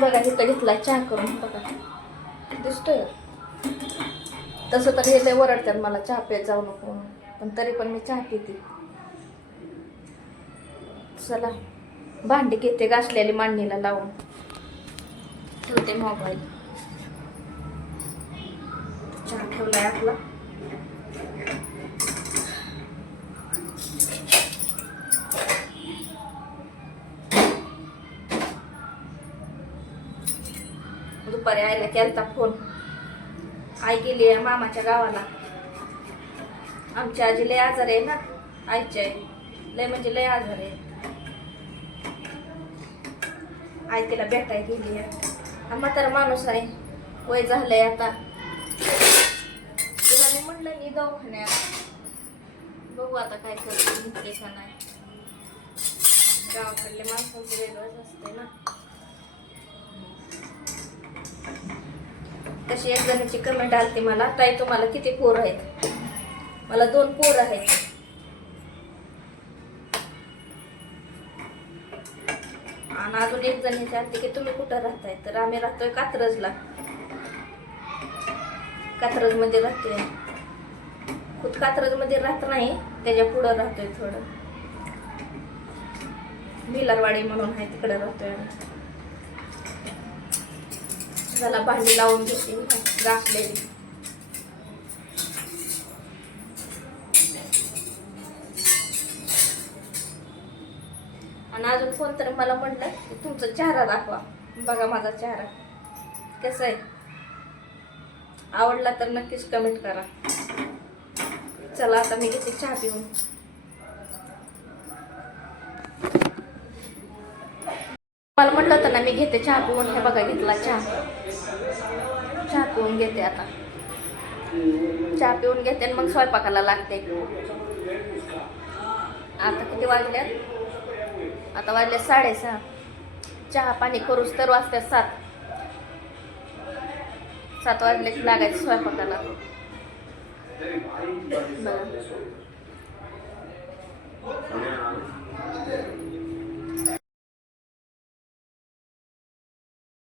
बघा इथं घेतला चहा करून बघा दिसतोय. तसं तर हे लय ओरडतात मला चहा प्यायला जाऊ नको म्हणून, पण तरी पण मी चहा पिते. चला भांडी घेते घासलेली मांडणीला लावून ठेवते मोबाईल. चहा ठेवलाय आपला. दुपारी आईला केलता फोन. आई गेली आहे मामाच्या गावाला. आमची आजी लय आजार आहे ना, आईची आई लय म्हणजे लय आजार आहे. आई तिला भेटायला गेली आहे. हा म्हातारा माणूस आहे, वय झालंय आता. तिला मी म्हणलं मी दवाखान्यात बघू आता काय करते का नाही. गावाकडले माणसांचं वेगळंच असते ना. तशी एक जणांची कमेंट आलती मला, ताई तुम्हाला किती पोर आहेत? मला 2 पोर आहेत. आणि अजून एक जण विचारते की तुम्ही कुठं राहताय? तर आम्ही राहतोय कात्रजला. कात्रज मध्ये राहतोय. खुद कात्रज मध्ये राहत नाही, त्याच्या पुढं राहतोय थोडं. भिलारवाडी म्हणून आहे, तिकडे राहतोय. त्याला भांडी लावून घेते घासलेली. आणि अजून कोणतरी मला म्हणलं की तुमचा चेहरा दाखवा. बघा माझा चेहरा कसा आहे. आवडला तर नक्कीच कमेंट करा. चला आता मी घेते चहा पिऊन. मला म्हटलं होतं ना मी घेते चहा पिऊन. हे बघा घेतला चहा. चहा पिऊन घेते आता. चहा पिऊन घेते आणि मग स्वयंपाकाला लागते. आता किती वाजल्यात? आता वाजले 6:30. चहा पाणी करूच तर वाजतात 7. 7 वाजले की लागायचं स्वयंपाकाला. बघा